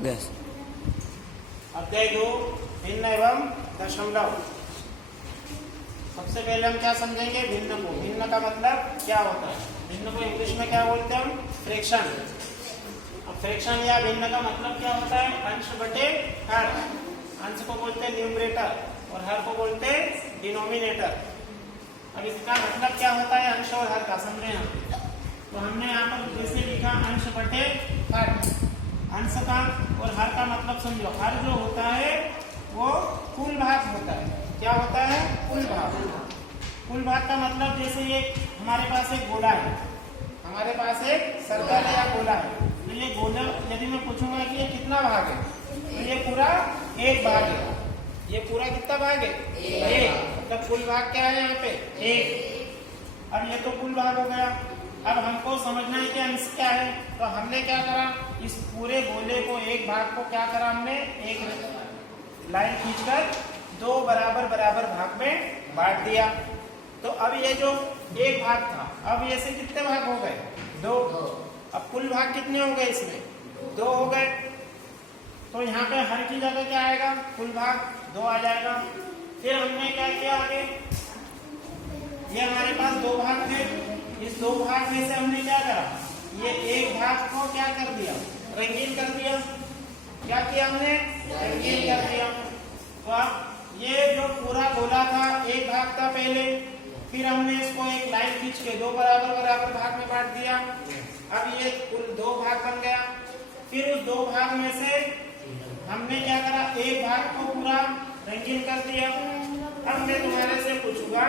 Yes. अध्याय 2 भिन्न एवं दशमलव। सबसे पहले हम क्या समझेंगे? भिन्न को। भिन्न का मतलब क्या होता है? भिन्न को इंग्लिश में क्या बोलते हैं हम? फ्रैक्शन। अब फ्रैक्शन या भिन्न का मतलब क्या होता है? अंश बटे हर। अंश को बोलते हैं न्यूमरेटर और हर को बोलते हैं डिनोमिनेटर। अब इसका मतलब क्या होता है अंश और हर का? समझे हम। तो हमने यहाँ पर जैसे लिखा अंश बटे हर। अंश का और हर का मतलब समझो। हर जो होता है वो कुल भाग होता है। क्या होता है? कुल भाग। कुल भाग का मतलब जैसे ये हमारे पास एक गोला है, हमारे पास एक सर्कल या गोला है, तो ये गोला यदि मैं पूछूंगा कि ये कितना भाग है, तो ये पूरा एक भाग है। ये पूरा कितना भाग है? एक। तो कुल भाग क्या है यहाँ पे? एक। अब ये तो कुल भाग हो गया। अब हमको समझना है कि अंश क्या है, तो हमने क्या करा? इस पूरे गोले को, एक भाग को क्या करा हमने? एक लाइन खींचकर दो बराबर बराबर भाग में बांट दिया। तो अब ये जो एक भाग था, अब ये से कितने भाग हो गए? दो। अब कुल भाग कितने हो गए इसमें? दो हो गए। तो यहाँ पे हर की जगह क्या आएगा? कुल भाग दो आ जाएगा। फिर हमने क्या किया आगे? ये हमारे पास दो भाग थे, इस दो भाग में से हमने क्या करा? ये एक भाग को क्या कर दिया? रंगीन कर दिया। क्या किया हमने? रंगीन कर दिया। तो अब ये जो पूरा गोला था एक भाग था पहले, फिर हमने इसको एक लाइन खींच के दो बराबर बराबर भाग में बांट दिया। अब ये कुल दो भाग बन गया। फिर उस दो भाग में से हमने क्या करा? एक भाग को पूरा रंगीन कर दिया। अब मैं तुम्हारे से पूछूंगा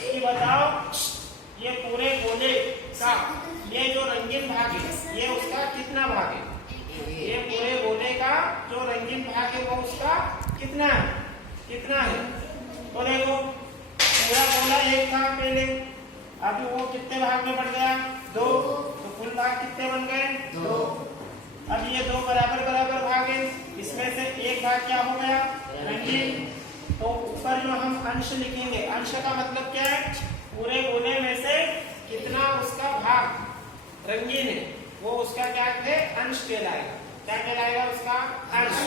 कि बताओ ये पूरे गोले का ये जो रंगीन भाग है ये उसका कितना भाग है? ये पूरे गोले का जो रंगीन भाग है वो उसका कितना है? कितना है? तो देखो पूरा गोला एक था पहले, अभी वो कितने भाग में बढ़ गया? दो। तो कुल भाग कितने बन गए? दो। अब ये दो बराबर बराबर भाग है, इसमें से एक भाग क्या हो गया? रंगीन। तो ऊपर जो हम अंश लिखेंगे, अंश का मतलब क्या है? पूरे गोले में से कितना उसका भाग रंगीन है वो उसका क्या है? अंश कहलाएगा। क्या कहलाएगा उसका? अंश।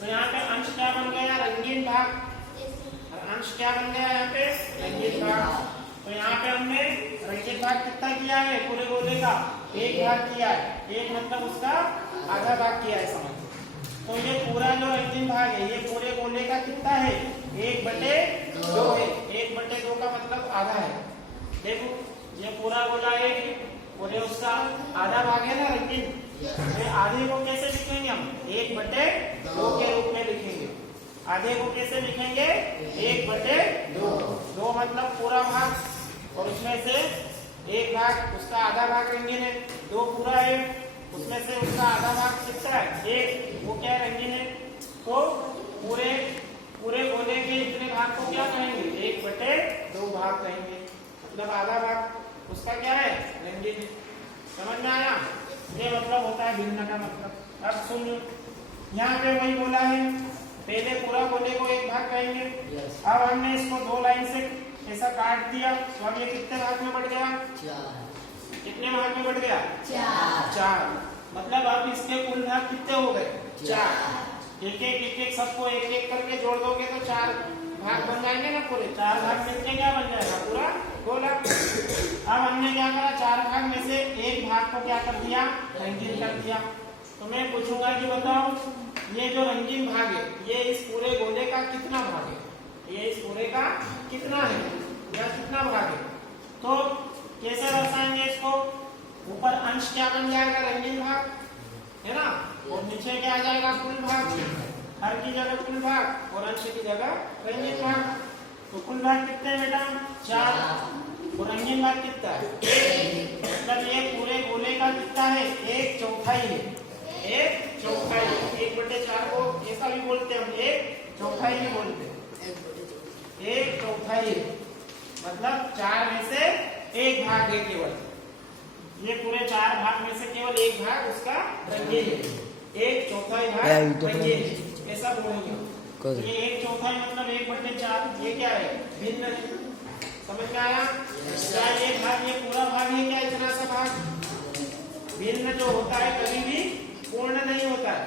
तो यहाँ पे अंश क्या बन गया? रंगीन भाग। अंश क्या बन गया यहाँ पे? रंगीन भाग। तो यहाँ पे हमने रंगीन भाग कितना किया है? पूरे गोले का एक भाग किया है। एक मतलब उसका आधा भाग किया है, समझ। तो ये पूरा जो रंगीन भाग है ये पूरे गोले का कितना है? एक बटे दो है। एक बटे दो का मतलब आधा है। देखो ये पूरा गोला है, पूरे उसका आधा भाग है ना रंगीन। ये आधे को कैसे लिखेंगे हम? एक बटे दो के रूप में लिखेंगे। आधे को कैसे लिखेंगे? एक बटे दो। दो मतलब पूरा भाग और उसमें से एक भाग उसका आधा भाग रंगीन है। दो पूरा है, उसमें से उसका आधा भाग कितना है? एक। वो क्या रंगीन है? तो पूरे गोले के इतने भाग को क्या कहेंगे? एक बटे दो भाग कहेंगे। मतलब आधा भाग उसका क्या है? रंगीन है। समझ में आया? ये मतलब होता है भिन्न का मतलब। अब सुन लो, यहाँ पे वही बोला है, पहले पूरा गोले को एक भाग कहेंगे। अब हमने इसको दो लाइन से ऐसा काट दिया, तो अब ये कितने भाग में बढ़ गया? कितने भाग में बढ़ गया? चार। मतलब अब इसके कुल भाग कितने हो गए? चार। एक एक सबको एक एक करके जोड़ दोगे तो चार भाग बन जाएंगे ना पूरे। चार भाग मिलके क्या बन जाएगा? पूरा गोला। अब हमने क्या करा? चार भाग में से एक भाग को क्या कर दिया? रंगीन कर दिया। तो मैं पूछूंगा कि बताओ ये जो रंगीन भाग है ये इस पूरे गोले का कितना भाग है? ये इस पूरे का कितना है या कितना भाग है? तो कैसे दर्शाएंगे इसको? ऊपर अंश क्या बन जाएगा? रंगीन भाग है ना, और नीचे क्या आ जाएगा? कुल भाग। हर की जगह कुल भाग और अंश की जगह रंगीन भाग। तो कुल भाग कितने हैं बेटा? चार। और रंगीन भाग कितना है? एक। मतलब ये पूरे गोले का कितना है? एक चौथाई है। एक चौथाई। एक बटे चार को ऐसा भी बोलते हैं हम, एक चौथाई भी बोलते हैं। एक चौथाई है मतलब चार में से एक भाग है केवल। ये पूरे चार भाग में से केवल एक भाग उसका रंगीन है। एक चौथाई भाग रंगीन है, ऐसा बोलेंगे। तो ये एक चौथाई मतलब एक बटे चार। ये क्या है? भिन्न। समझ में आया? क्या ये भाग, ये पूरा भाग है क्या? इतना सा भाग भिन्न जो होता है कभी भी पूर्ण नहीं होता है।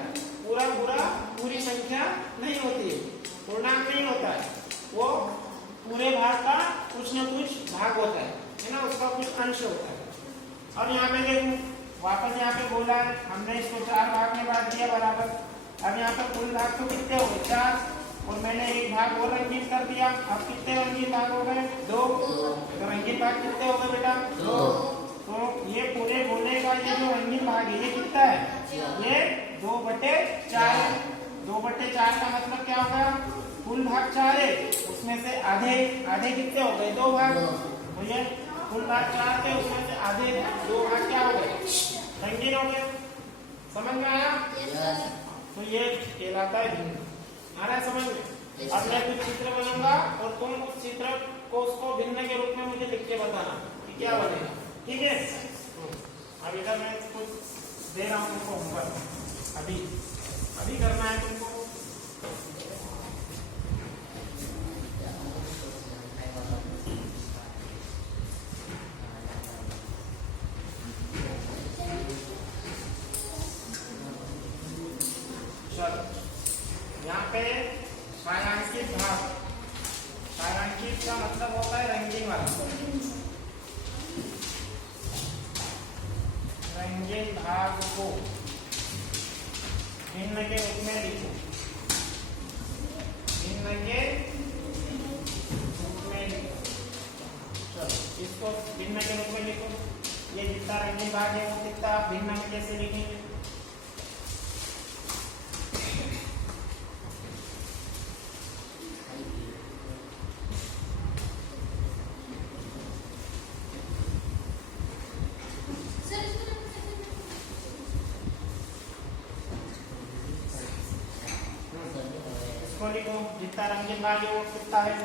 अब यहाँ पे देखो वापस यहाँ पे बोला है हमने इसको 4 भाग में बांट दिया बराबर। अब यहाँ पे कुल भाग तो कितने हो गए 4 और मैंने एक भाग और रंगीन कर दिया। अब कितने रंगीन भाग हो गए 2। तो रंगीन भाग कितने हो गए बेटा 2। तो ये पूरे गोले का ये जो रंगीन भाग है ये कितना है ये 2/4 है। 2/4 का मतलब क्या होगा कुल भाग 4 है उसमें से आधे आधे कितने हो गए 2 भाग। तो ये कुल भाग 4 थे उसमें से आधे 2 भाग क्या हो गए रंगीन हो गए। समझ में आया? तो ये कहलाता है भिन्न। आ रहा है समझ में? अब मैं कुछ चित्र बनाऊंगा और तुम उस चित्र को उसको भिन्न के रूप में मुझे लिख के बताना कि क्या बनेगा। ठीक है? अब इधर मैं कुछ दे रहा हूँ तुमको होमवर्क अभी अभी करना है तुमको। चलो यहाँ पे छायांकित भाग, छायांकित का मतलब होता है रंगीन वाला। रंगीन भाग को भिन्न के रूप में लिखो। भिन्न के रूप में लिखो। चलो इसको भिन्न के रूप में लिखो। ये जितना रंगीन भाग है वो कितना भिन्न में कैसे लिखेंगे? इसको लिखो जितना रंगीन भाग है वो कितना है